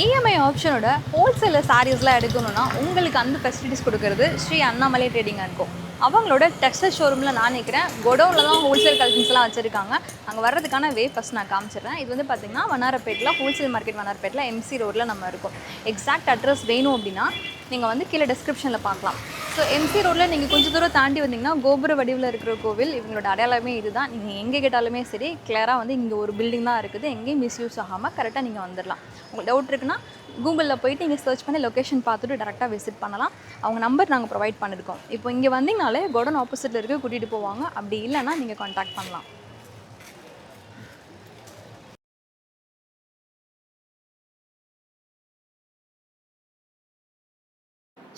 EMI ஆப்ஷனோட ஹோல்சேலில் சாரீஸ்லாம் எடுக்கணும்னா உங்களுக்கு அந்த ஃபெசிலிட்டிஸ் கொடுக்குறது ஸ்ரீ அண்ணாமலை ட்ரேடிங் அண்ட் கோ. அவங்களோட டெக்ஸ்டைல் ஷோரூமில் நான் நிற்கிறேன். குடோனில் தான் ஹோல்சேல் கலெக்ஷன்ஸ்லாம் வச்சுருக்காங்க. அங்கே வர்றதுக்கான வே ஃபஸ்ட் நான் காமிச்சிடுறேன். இது வந்து பார்த்திங்கன்னா வண்ணாரப்பேட்டில் ஹோல்சேல் மார்க்கெட் வண்ணாரப்பேட்டில் எம்சி ரோடில் நம்ம இருக்கோம். எக்ஸாக்ட் அட்ரஸ் வேணும் அப்படின்னா நீங்கள் வந்து கீழே டிஸ்கிரிப்ஷனில் பார்க்கலாம். ஸோ எம்சி ரோட்டில் நீங்கள் கொஞ்சம் தூரம் தாண்டி வந்தீங்கன்னா கோபுர வடிவில் இருக்கிற கோவில், இவங்களோட அடையாளமே இதுதான். நீங்கள் எங்கே கேட்டாலுமே சரி கிளியராக வந்து இங்கே ஒரு பில்டிங் தான் இருக்குது, எங்கேயும் மிஸ்யூஸ் ஆகாமல் கரெக்டாக நீங்கள் வந்துடலாம். உங்களுக்கு டவுட் இருக்குன்னா கூகுளில் போய்ட்டு நீங்கள் சர்ச் பண்ணி லொக்கேஷன் பார்த்துட்டு டேரெக்டாக விசிட் பண்ணலாம். அவங்க நம்பர் நாங்கள் ப்ரொவைட் பண்ணியிருக்கோம். இப்போ இங்கே வந்தீங்கனாலே கோடன் ஆப்போசிட்டில் இருக்க கூட்டிகிட்டு போவாங்க. அப்படி இல்லைன்னா நீங்கள் கான்டாக்ட் பண்ணலாம்.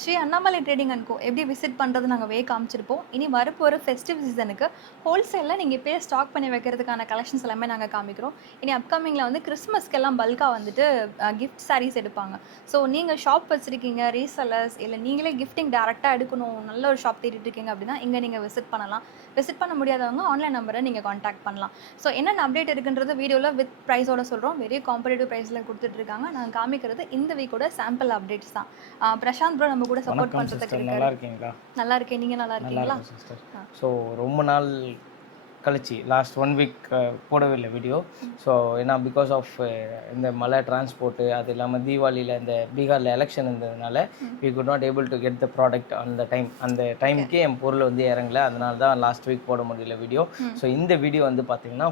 ஸ்ரீ அண்ணாமலை ட்ரேடிங் அண்ட் கோ எப்படி விசிட் பண்ணுறது நாங்கள் காமிச்சிருப்போம். இனி வரப்போகிற ஃபெஸ்டிவ் சீசனுக்கு ஹோல்சேலில் நீங்கள் இப்போயே ஸ்டாக் பண்ணி வைக்கிறதுக்கான கலெக்ஷன்ஸ் எல்லாமே நாங்கள் காமிக்கிறோம். இனி அப்கமிங்கில் வந்து கிறிஸ்மஸ்க்கெல்லாம் பல்காக வந்துட்டு கிஃப்ட் சாரீஸ் எடுப்பாங்க. ஸோ நீங்கள் ஷாப் வச்சுருக்கீங்க, ரீசெல்லர்ஸ் இல்லை நீங்களே கிஃப்டிங் டேரெக்டாக எடுக்கணும், நல்ல ஒரு ஷாப் தேடிட்டு இருக்கீங்க அப்படின்னா இங்கே நீங்கள் விசிட் பண்ணலாம். விசிட் பண்ண முடியாதவங்க ஆன்லைன் நம்பரை நீங்கள் காண்டாக்ட் பண்ணலாம். ஸோ என்னென்ன அப்டேட் இருக்குன்றது வீடியோவில் வித் ப்ரைஸோட சொல்கிறோம். வெரி காம்படிட்டிவ் ப்ரைஸில் கொடுத்துட்ருக்காங்க. நாங்கள் காமிக்கிறது இந்த வீக்கோட சாம்பிள் அப்டேட்ஸ் தான். பிரசாந்த் ப்ரோ நம்ம கூட சப்போர்ட் பண்றதுக்கு நல்லா இருக்கீங்களா? நல்லா இருக்கேன். நீங்க நல்லா இருக்கீங்களா சிஸ்டர்? ஸோ ரொம்ப நாள் கழிச்சு லாஸ்ட் 1 வீக் போடவே இல்லை வீடியோ. ஸோ ஏன்னா பிகாஸ் ஆஃப் இந்த மலை டிரான்ஸ்போர்ட்டு, அது இல்லாமல் தீபாவளியில் இந்த பீகாரில் எலெக்ஷன் இருந்ததுனால we could not able to get the product அந்த டைமுக்கே என் பொருள் வந்து இறங்கலை. அதனால தான் லாஸ்ட் வீக் போட முடியல வீடியோ. ஸோ இந்த வீடியோ வந்து பார்த்திங்கன்னா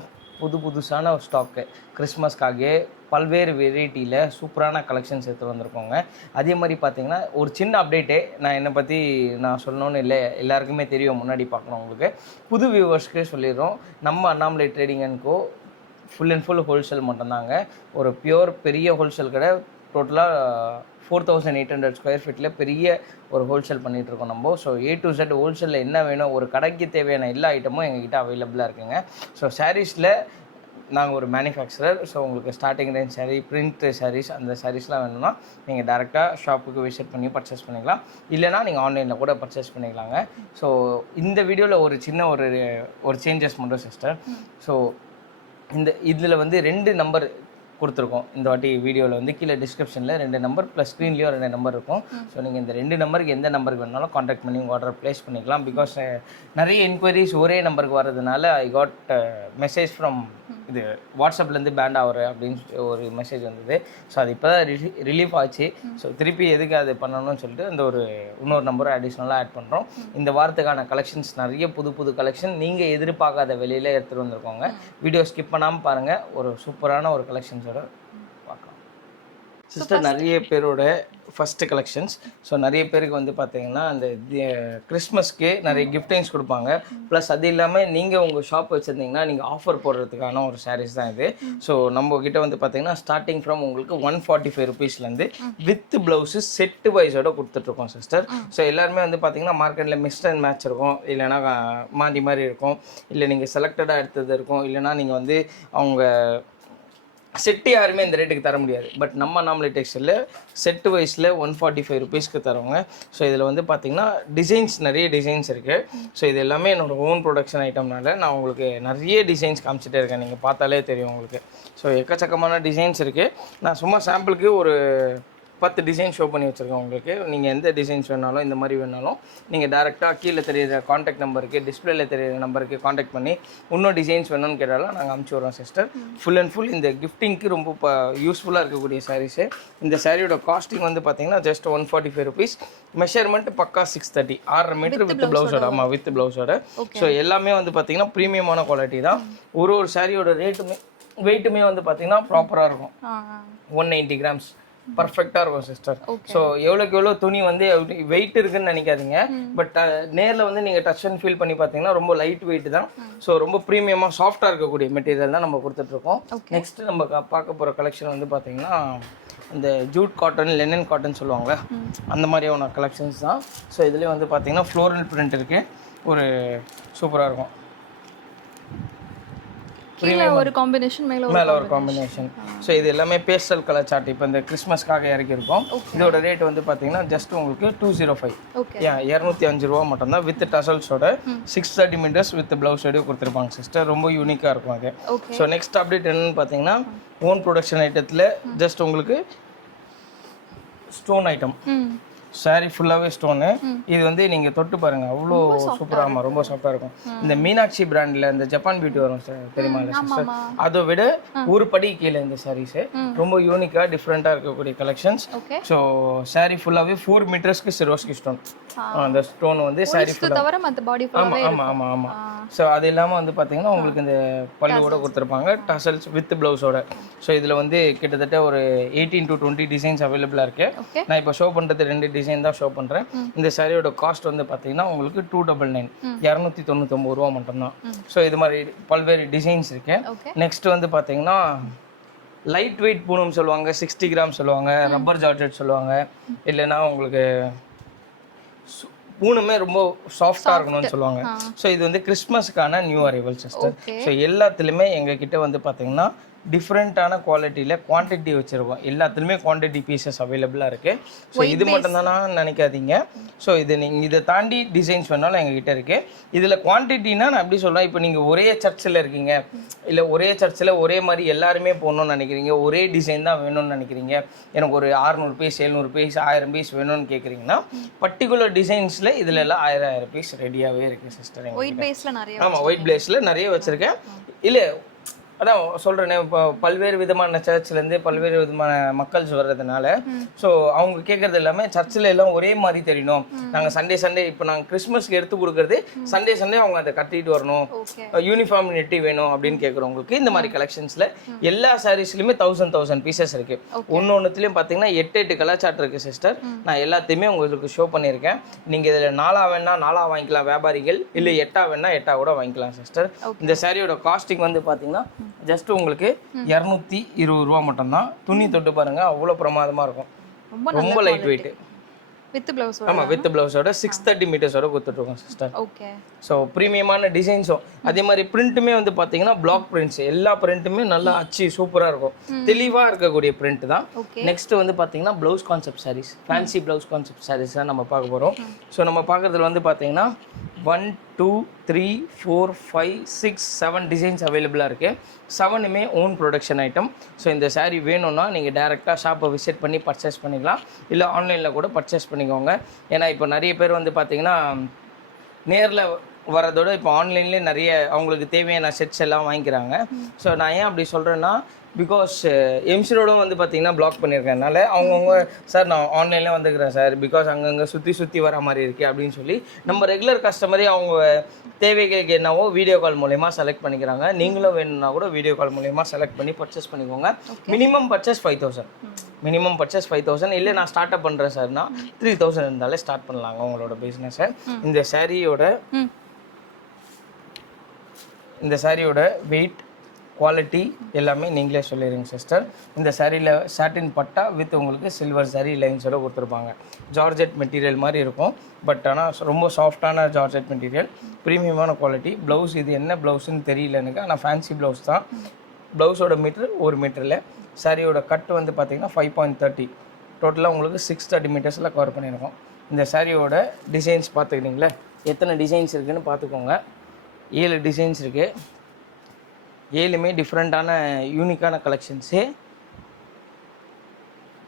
புதுசான ஒரு ஸ்டாக்கு கிறிஸ்மஸ்க்காக பல்வேறு வெரைட்டியில் சூப்பரான கலெக்ஷன்ஸ் எடுத்து வந்திருக்கோங்க. அதே மாதிரி பார்த்திங்கன்னா ஒரு சின்ன அப்டேட்டு நான் என்னை பற்றி நான் சொல்லணும்னு இல்லை, எல்லாருக்குமே தெரியும். முன்னாடி பார்க்குறவங்களுக்கு புது வியூவர்ஸ்க்கு சொல்லிடுறோம். நம்ம Annamalai trading and co full and full wholesale மட்டும்தாங்க. ஒரு பியூர் பெரிய ஹோல்சேல் கடை. டோட்டலாக 4800 ஸ்கொயர் ஃபீட்டில் பெரிய ஒரு ஹோல்சேல் பண்ணிகிட்ருக்கோம் நம்ம. ஸோ A to Z ஹோல்சேலில் என்ன வேணும், ஒரு கடைக்கு தேவையான எல்லா ஐட்டமும் எங்ககிட்ட அவைலபிளாக இருக்குங்க. ஸோ சாரீஸில் நாங்கள் ஒரு மேனுஃபேக்சரர். ஸோ உங்களுக்கு starting range sari, print saris, அந்த சாரீஸ்லாம் வேணும்னா நீங்கள் டேரெக்டாக ஷாப்புக்கு விசிட் பண்ணி பர்ச்சேஸ் பண்ணிக்கலாம். இல்லைனா நீங்கள் ஆன்லைனில் கூட பர்ச்சேஸ் பண்ணிக்கலாங்க. ஸோ இந்த வீடியோவில் ஒரு சின்ன ஒரு சேஞ்சஸ் மட்டும் சிஸ்டர். ஸோ இதில் வந்து 2 நம்பர் கொடுத்துருக்கோம் இந்த வாட்டி வீடியோவில். வந்து கீழே டிஸ்கிரிப்ஷனில் 2 நம்பர் ப்ளஸ் ஸ்க்ரீன்லேயும் 2 நம்பர் இருக்கும். ஸோ நீங்கள் இந்த 2 நம்பருக்கு எந்த நம்பருக்கு வேணாலும் காண்டாக்ட் பண்ணி உங்கள் ஆர்டர் ப்ளேஸ் பண்ணிக்கலாம். பிகாஸ் நிறைய என்கொயரிஸ் ஒரே நம்பருக்கு வர்றதுனால ஐ காட் மெசேஜ் ஃப்ரம் இது வாட்ஸ்அப்லேருந்து பேண்ட் ஆகிற அப்படின்னு ஒரு மெசேஜ் வந்தது. ஸோ அது இப்போ தான் ரிலீஃப் ஆச்சு. ஸோ திருப்பி எதுக்கு அது பண்ணணும்னு சொல்லிட்டு அந்த இன்னொரு நம்பரை அடிஷ்னலாக ஆட் பண்ணுறோம். இந்த வாரத்துக்கான கலெக்ஷன்ஸ் நிறைய புது கலெக்ஷன் நீங்கள் எதிர்பார்க்காத வெளியில் எடுத்துகிட்டு வந்திருக்கோங்க. வீடியோ ஸ்கிப் பண்ணாமல் பாருங்கள். ஒரு சூப்பரான ஒரு கலெக்ஷன்ஸோட பார்க்கலாம் சிஸ்டர். நிறைய பேரோட ஃபஸ்ட்டு கலெக்ஷன்ஸ். ஸோ நிறைய பேருக்கு வந்து பார்த்தீங்கன்னா அந்த கிறிஸ்மஸ்க்கு நிறைய கிஃப்டிங்ஸ் கொடுப்பாங்க. ப்ளஸ் அது இல்லாமல் நீங்கள் உங்கள் ஷாப் வச்சுருந்தீங்கன்னா நீங்கள் ஆஃபர் போடுறதுக்கான ஒரு சாரீஸ் தான் இது. ஸோ நம்ம கிட்ட வந்து பார்த்தீங்கன்னா ஸ்டார்டிங் ஃப்ரம் உங்களுக்கு 145 ருபீஸ்லேருந்து வித் ப்ளவுஸு செட்டு வைஸோட கொடுத்துட்ருக்கோம் சிஸ்டர். ஸோ எல்லாருமே வந்து பார்த்தீங்கன்னா மார்க்கெட்டில் மிக்ஸ் அண்ட் மேட்ச் இருக்கும், இல்லைனா மாறி மாதிரி இருக்கும், இல்லை நீங்கள் செலக்டடாக எடுத்தது இருக்கும், இல்லைனா நீங்கள் வந்து அவங்க செட்டு யாருமே இந்த ரேட்டுக்கு தர முடியாது. பட் நம்ம அண்ணாமலை டெக்ஸ்டைலில் செட்டு வைஸில் 145 ருபீஸ்க்கு தருவாங்க. ஸோ இதில் வந்து பார்த்திங்கன்னா நிறைய டிசைன்ஸ் இருக்குது. ஸோ இது எல்லாமே என்னோடய ஓன் ப்ரொடக்ஷன் ஐட்டம்னால நான் உங்களுக்கு நிறைய டிசைன்ஸ் காமிச்சிட்டே இருக்கேன். நீங்கள் பார்த்தாலே தெரியும் உங்களுக்கு. ஸோ எக்கச்சக்கமான டிசைன்ஸ் இருக்குது. நான் சும்மா சாம்பிளுக்கு ஒரு 10 டிசைன் ஷோ பண்ணி வச்சுருக்கேன் உங்களுக்கு. நீங்கள் எந்த டிசைன்ஸ் வேணாலும், இந்த மாதிரி வேணாலும் நீங்கள் டேரெக்டாக கீழே தெரியுற காண்டாக்ட் நம்பருக்கு, டிஸ்பிளேல தெரியுற நம்பருக்கு காண்டாக்ட் பண்ணி இன்னும் டிசைன்ஸ் வேணும்னு கேட்டாலும் நாங்கள் அனுப்பிச்சி விட்றோம் சிஸ்டர். ஃபுல் அண்ட் ஃபுல் இந்த கிஃப்டிங்க்கு ரொம்ப யூஸ்ஃபுல்லாக இருக்கக்கூடிய சாரீஸு. இந்த சாரியோட காஸ்டிங் வந்து பார்த்தீங்கன்னா ஜஸ்ட் 145 ருபீஸ். மெஷர்மெண்ட் பக்கா 630, 6.5 மீட்டர் வித் ப்ளவுஸோட. ஆமாம், வித் ப்ளவுஸோட. ஸோ எல்லாமே வந்து பார்த்தீங்கன்னா ப்ரீமியமான குவாலிட்டி தான். ஒரு சாரியோட வெயிட்டுமே வந்து பார்த்தீங்கன்னா ப்ராப்பராக இருக்கும். 190 கிராம்ஸ் பர்ஃபெக்டாக இருக்கும் சிஸ்டர். ஸோ எவ்வளோக்கு துணி வந்து வெயிட் இருக்குன்னு நினைக்காதீங்க. பட் நேரில் வந்து நீங்கள் டச் அண்ட் ஃபீல் பண்ணி பார்த்தீங்கன்னா ரொம்ப லைட் வெயிட் தான். ஸோ ரொம்ப ப்ரீமியமாக சாஃப்டாக இருக்கக்கூடிய மெட்டீரியல் தான் நம்ம கொடுத்துட்ருக்கோம். நெக்ஸ்ட்டு நம்ம பார்க்க போகிற கலெக்ஷன் வந்து பார்த்தீங்கன்னா இந்த ஜூட் காட்டன், லெனன் காட்டன் சொல்லுவாங்க, அந்த மாதிரியான கலெக்ஷன்ஸ் தான். ஸோ இதுலேயே வந்து பார்த்தீங்கன்னா ஃப்ளோரல் பிரிண்ட் இருக்குது. ஒரு சூப்பராக இருக்கும். ஒரு காம்பினேஷன் மேல ஒரு காம்பினேஷன். ஸோ இது எல்லாமே பேஸ்டல் கலர் சார்ட். இப்போ இந்த கிறிஸ்மஸ்க்காக இறக்கியிருக்கோம். இதோட ரேட் வந்து பார்த்தீங்கன்னா ஜஸ்ட் உங்களுக்கு 205, 205 ரூபா மட்டும்தான். வித் டசல்ஸோட 630 மீட்டர்ஸ் வித் ப்ளவுஸ் எடுத்து கொடுத்துருப்பாங்க சிஸ்டர். ரொம்ப யூனிக்காக இருக்கும் அது. ஸோ நெக்ஸ்ட் அப்டேட் என்னன்னு பார்த்தீங்கன்னா ஓன் ப்ரொடக்ஷன் ஐட்டத்தில் ஜஸ்ட் உங்களுக்கு ஸ்டோன் ஐட்டம். ம் சாரி ஃபுல்லாகவே ஸ்டோனு. இது வந்து நீங்கள் தொட்டு பாருங்க, அவ்வளோ சூப்பராக. ஆமாம், ரொம்ப சாஃப்டாக இருக்கும். இந்த மீனாட்சி பிராண்டில் இந்த ஜப்பான் பியூட்டி வரும் தெரியுமா சிஸ்டர், அதை விட ஒரு படி கீழே இந்த சாரீஸு. ரொம்ப யூனிக்காக டிஃப்ரெண்ட்டாக இருக்கக்கூடிய கலெக்ஷன்ஸ். ஓகே ஸோ சாரி ஃபுல்லாகவே 4 மீட்டர்ஸ்க்கு சிரோஸ்கி ஸ்டோன். அந்த ஸ்டோன் வந்து சாரி ஃபுல்லாக. தவிர மத்த பாடி ஆமாம் ஆமாம் ஆமாம் ஆமாம். ஸோ அது இல்லாமல் வந்து பார்த்தீங்கன்னா உங்களுக்கு இந்த பல்லுவோட கொடுத்துருப்பாங்க, டசல்ஸ் வித் ப்ளவுஸோட. ஸோ இதில் வந்து கிட்டத்தட்ட ஒரு 18 to 20 டிசைன்ஸ் அவைலபிளாக இருக்குது. நான் இப்போ ஷோ பண்ணுறது 2 டிசைன் தான் ஷோ பண்ணுறேன். இந்த சாரியோட காஸ்ட் வந்து பார்த்தீங்கன்னா உங்களுக்கு 299 299 ரூபா மட்டும்தான். ஸோ இது மாதிரி பல்வேறு டிசைன்ஸ் இருக்கு. நெக்ஸ்ட் வந்து பார்த்தீங்கன்னா லைட் வெயிட் பூனம் சொல்லுவாங்க, 60 கிராம் சொல்லுவாங்க, ரப்பர் ஜார்ஜெட் சொல்லுவாங்க, இல்லைன்னா உங்களுக்கு பூனுமே ரொம்ப சாஃப்டாக இருக்கணும்னு சொல்லுவாங்க. ஸோ இது வந்து கிறிஸ்மஸ்க்கான நியூ அரைவல் சிஸ்டர். ஸோ எல்லாத்துலேயுமே எங்ககிட்ட வந்து பார்த்தீங்கன்னா டிஃப்ரெண்ட்டான குவாலிட்டியில் குவான்டிட்டி வச்சுருக்கோம். எல்லாத்துலேயுமே குவான்டிட்டி பீசஸ் அவைலபிளாக இருக்குது. ஸோ இது மட்டும் தானா நினைக்காதீங்க. ஸோ இது நீங்கள் இதை தாண்டி டிசைன்ஸ் வேணாலும் எங்ககிட்ட இருக்குது. இதில் குவான்டிட்டினா நான் எப்படி சொல்கிறேன், இப்போ நீங்கள் ஒரே சர்ச்சில் இருக்கீங்க, இல்லை ஒரே சர்ச்சில் ஒரே மாதிரி எல்லாருமே போகணுன்னு நினைக்கிறீங்க, ஒரே டிசைன் தான் வேணும்னு நினைக்கிறீங்க, எனக்கு ஒரு 600 பீஸ் 700 பீஸ் 1000 பீஸ் வேணும்னு கேட்குறீங்கன்னா பர்டிகுலர் டிசைன்ஸில் இதில் எல்லாம் 1000 பீஸ் ரெடியாகவே இருக்குது சிஸ்டர். ஒயிட் பேஸில் நிறைய. ஆமாம், ஒயிட் பிளேஸில் நிறைய வச்சுருக்கேன். இல்லை அதான் சொல்கிறேனே, இப்போ பல்வேறு விதமான சர்ச்லேருந்து பல்வேறு விதமான மக்கள் வர்றதுனால ஸோ அவங்க கேட்குறது எல்லாமே சர்ச்சில் எல்லாம் ஒரே மாதிரி தெரியணும். நாங்கள் சண்டே இப்போ நாங்கள் கிறிஸ்மஸ்க்கு எடுத்து கொடுக்குறது சண்டே அவங்க அதை கட்டிட்டு வரணும், யூனிஃபார்மினிட்டி வேணும் அப்படின்னு கேட்குறவங்களுக்கு இந்த மாதிரி கலெக்ஷன்ஸில் எல்லா சாரீஸ்லையுமே 1000 பீசஸ் இருக்குது. ஒன்றுத்துலேயும் பார்த்தீங்கன்னா 8 கலாச்சாரம் இருக்குது சிஸ்டர். நான் எல்லாத்தையுமே உங்களுக்கு ஷோ பண்ணியிருக்கேன். நீங்கள் இதில் 4 வேணா 4 வாங்கிக்கலாம் வியாபாரிகள், இல்லை 8 வேணா 8 கூட வாங்கிக்கலாம் சிஸ்டர். இந்த சாரியோட காஸ்டிங் வந்து பார்த்தீங்கன்னா ஜஸ்ட் உங்களுக்கு 220 ரூபா மட்டும்தான். துணி தொட்டு பாருங்க, அவ்வளோ பிரமாதமாக இருக்கும். ரொம்ப லைட் வெயிட் வித் ப்ளவுஸ். ஆமாம், வித் ப்ளவுஸோட 630 மீட்டர்ஸோட கொடுத்துட்ருக்கோம் சிஸ்டர். ஓகே. ஸோ ப்ரீமியமான டிசைன்ஸும் அதே மாதிரி பிரிண்ட்டுமே வந்து பார்த்தீங்கன்னா பிளாக் பிரிண்ட்ஸ், எல்லா பிரிண்ட்டுமே நல்லா அச்சு சூப்பராக இருக்கும், தெளிவாக இருக்கக்கூடிய பிரிண்ட் தான். நெக்ஸ்ட் வந்து பார்த்தீங்கன்னா blouse concept saris, fancy blouse concept saris தான் நம்ம பார்க்க போகிறோம். ஸோ நம்ம பார்க்குறதுல வந்து பார்த்தீங்கன்னா 1 2 3 4 5 6 7 டிசைன்ஸ் அவைலபிளாக இருக்குது. 7மே ஓன் ப்ரொடக்ஷன் ஐட்டம். ஸோ இந்த சாரீ வேணும்னா நீங்கள் டேரெக்டாக ஷாப்பை விசிட் பண்ணி பர்ச்சேஸ் பண்ணிக்கலாம், இல்லை ஆன்லைனில் கூட பர்ச்சேஸ் பண்ணிக்கோங்க. ஏன்னா இப்போ நிறைய பேர் வந்து பார்த்தீங்கன்னா நேரில் வரதோட இப்போ ஆன்லைன்லேயே நிறைய அவங்களுக்கு தேவையான செட்ஸ் எல்லாம் வாங்கிக்கிறாங்க. ஸோ நான் ஏன் அப்படி சொல்கிறேன்னா, பிகாஸ் எம்சி ரோடும் வந்து பார்த்தீங்கன்னா பிளாக் பண்ணியிருக்கனால அவங்கவுங்க சார் நான் ஆன்லைனில் வந்துக்கிறேன் சார், பிகாஸ் அங்கங்கே சுற்றி வர மாதிரி இருக்குது அப்படின்னு சொல்லி நம்ம ரெகுலர் கஸ்டமரே அவங்க தேவைகளுக்கு என்னவோ வீடியோ கால் மூலயமா செலக்ட் பண்ணிக்கிறாங்க. நீங்களும் வேணும்னா கூட வீடியோ கால் மூலயமா செலக்ட் பண்ணி பர்ச்சேஸ் பண்ணிக்கோங்க. மினிமம் பர்ச்சேஸ் 5000 இல்லை நான் ஸ்டார்ட் அப் பண்ணுறேன் சார்னா 3000 இருந்தாலே ஸ்டார்ட் பண்ணலாங்க உங்களோட பிஸ்னஸை. இந்த சாரியோட வெயிட் குவாலிட்டி எல்லாமே நீங்களே சொல்லிடுங்க சிஸ்டர். இந்த சாரியில் சாட்டின் பட்டா வித் உங்களுக்கு சில்வர் சாரி லைன்ஸோட கொடுத்துருப்பாங்க. ஜார்ஜெட் மெட்டீரியல் மாதிரி இருக்கும், பட் ஆனால் ரொம்ப சாஃப்டான ஜார்ஜெட் மெட்டீரியல், ப்ரீமியமான குவாலிட்டி. ப்ளவுஸ் இது என்ன ப்ளவுஸ்ன்னு தெரியல எனக்கு, ஆனால் ஃபேன்சி ப்ளவுஸ் தான். ப்ளவுஸோட மீட்ரு 1 மீட்டரில். சாரியோட கட் வந்து பார்த்தீங்கன்னா 5.30, டோட்டலாக உங்களுக்கு 630 மீட்டர்ஸில் கவர் பண்ணியிருக்கோம். இந்த சாரியோட டிசைன்ஸ் பார்த்துக்கிட்டிங்களே, எத்தனை டிசைன்ஸ் இருக்குதுன்னு பார்த்துக்கோங்க. 7 டிசைன்ஸ் இருக்குது. 7மே டிஃப்ரெண்ட்டான யூனிக்கான கலெக்ஷன்ஸு.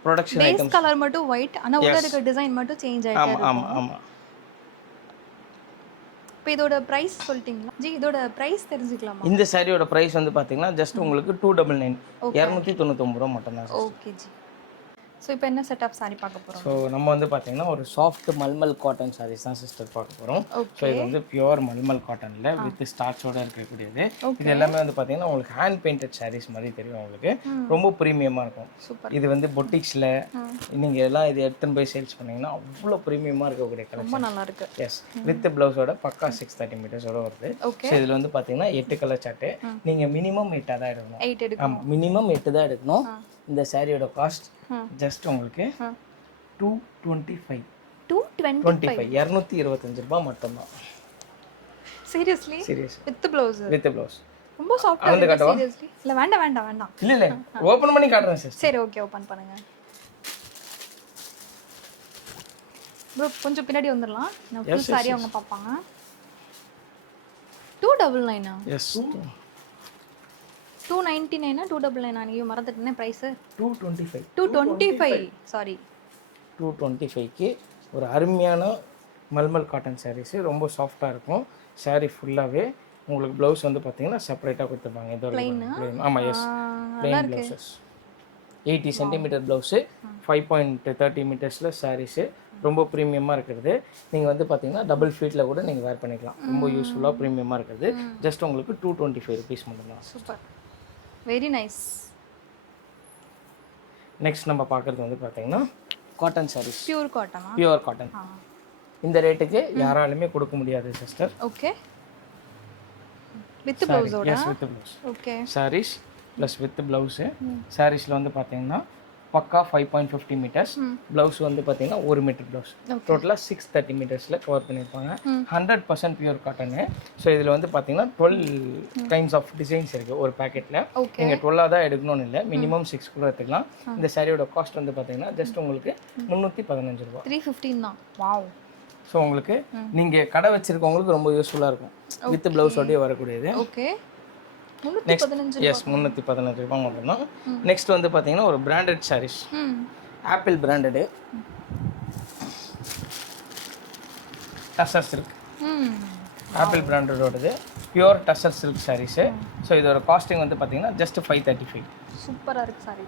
Production items. கலர் மட்டும் ஒயிட், ஆனா உள்ள இருக்க டிசைன் மட்டும் சேஞ்ச் ஆயிட்டே ஆமாம். இப்போ இதோட பிரைஸ் சொல்லிட்டீங்களா ஜி? இதோட பிரைஸ் தெரிஞ்சுக்கலாமா? இந்த சாரியோட பிரைஸ் வந்து பார்த்தீங்கன்னா ஜஸ்ட் உங்களுக்கு 299 299 ரூபா மட்டும்தான். Okay G. ஸோ இப்போ என்ன செட் ஆஃப் சாரி பார்க்க போகிறோம்? ஸோ நம்ம வந்து பார்த்தீங்கன்னா ஒரு சாஃப்ட் மல்மல் காட்டன் சாரீஸ் தான் சிஸ்டர் பார்க்க போகிறோம். ஸோ இது வந்து பியூர் மல்மல் காட்டனில் வித் ஸ்டார்ச்சோடு இருக்கக்கூடியது. இது எல்லாமே வந்து பார்த்தீங்கன்னா உங்களுக்கு ஹேண்ட் பெயிண்டட் சாரீஸ் மாதிரி தெரியும் உங்களுக்கு. ரொம்ப ப்ரீமியமாக இருக்கும். இது வந்து பொட்டிக்ஸில் நீங்கள் எல்லாம் இது எடுத்துன்னு போய் சேல்ஸ் பண்ணிங்கன்னா அவ்வளோ ப்ரீமியமாக இருக்கக்கூடிய கலெக்ஷன். நல்லா இருக்கு. எஸ், வித் ப்ளவுஸோட பக்கா 630 மீட்டர்ஸோட வருது. ஸோ இதில் வந்து பார்த்தீங்கன்னா 8 கலர் சார்ட்டு. நீங்கள் மினிமம் 8 தான் எடுக்கணும். ஆமாம், மினிமம் 8 தான் எடுக்கணும். இந்த சாரியோட காஸ்ட் ஜஸ்ட் உங்களுக்கு 225 225 ரூபாய் மட்டும்தான். Seriously? Serious. With blouse. With blouse. ரொம்ப சாஃப்ட்டா இருக்கு. சீரியஸ்லி? இல்ல வேண்டாம். இல்ல ஓபன் பண்ணி காட்டுறேன் சிஸ்டர். சரி, ஓகே, ஓபன் பண்ணுங்க. ப்ரோ கொஞ்சம் பின்னாடி வந்துறலாம். நான் ஃபுல் சாரி அவங்க பாப்பாங்க. 299. எஸ். 299 299. நீங்க மறந்துட்டேனே பிரைஸ். 225. 225. சாரி. 225க்கு ஒரு அருமையான மல்மல் காட்டன் சாரீஸு, ரொம்ப சாஃப்டாக இருக்கும். சாரீ ஃபுல்லாகவே உங்களுக்கு ப்ளவுஸ் வந்து பார்த்தீங்கன்னா செப்பரேட்டாக கொடுத்துருப்பாங்க. இதோட plain. ஆமாம், yes, plain blouses. 80 centimetre blouse, 5.30 மீட்டர்ஸில் சாரீஸு, ரொம்ப ப்ரீமியமாக இருக்கிறது. நீங்கள் வந்து பார்த்தீங்கன்னா டபுள் ஃபீட்டில் கூட நீங்கள் வேர் பண்ணிக்கலாம். ரொம்ப யூஸ்ஃபுல்லாக ப்ரீமியமாக இருக்கிறது. ஜஸ்ட் உங்களுக்கு 225 ருபீஸ் மட்டும்தான். Super, very nice. நெக்ஸ்ட் நம்ம பார்க்குறது வந்து பார்த்தீங்கன்னா காட்டன் சாரீஸ், பியூர் காட்டனா? Pure cotton. இந்த ரேட்டுக்கு யாராலுமே கொடுக்க முடியாது சிஸ்டர். ஓகே, வித் ப்ளவுஸோட? Yes, with blouse. Okay, saris plus with blouse. சாரீஸில் வந்து பார்த்தீங்கன்னா பக்கா 5.50 மீட்டர்ஸ், ப்ளவுஸ் வந்து பார்த்தீங்கன்னா 1 மீட்டர் ப்ளவுஸ். டோட்டலாக 630 மீட்டர்ஸில் கவர் பண்ணியிருப்பாங்க. 100% பியூர் காட்டனு. ஸோ இதில் வந்து பார்த்தீங்கன்னா 12 கைண்ட்ஸ் ஆஃப் டிசைன்ஸ் இருக்குது ஒரு பேக்கெட்டில். நீங்கள் 12 தான் எடுக்கணும்னு இல்லை, மினிமம் 6 கூட எடுத்துக்கலாம். இந்த சாரியோட காஸ்ட் வந்து பார்த்தீங்கன்னா ஜஸ்ட் உங்களுக்கு 315 ரூபா. 315 தான். வாவ். ஸோ உங்களுக்கு நீங்கள் கடை வச்சுருக்கவங்களுக்கு ரொம்ப யூஸ்ஃபுல்லாக இருக்கும். வித் ப்ளவுஸோடய வரக்கூடியது. ஓகே, நெக்ஸ்ட், எஸ், 315 ரூபாய் மட்டும்தான். நெக்ஸ்ட் வந்து பார்த்தீங்கன்னா ஒரு branded saris, Apple branded tussar silk. Apple பிராண்டடோடது pure tussar silk saris. So இதோட காஸ்டிங் வந்து பார்த்தீங்கன்னா ஜஸ்ட் 535. சூப்பராக இருக்குது சாரி,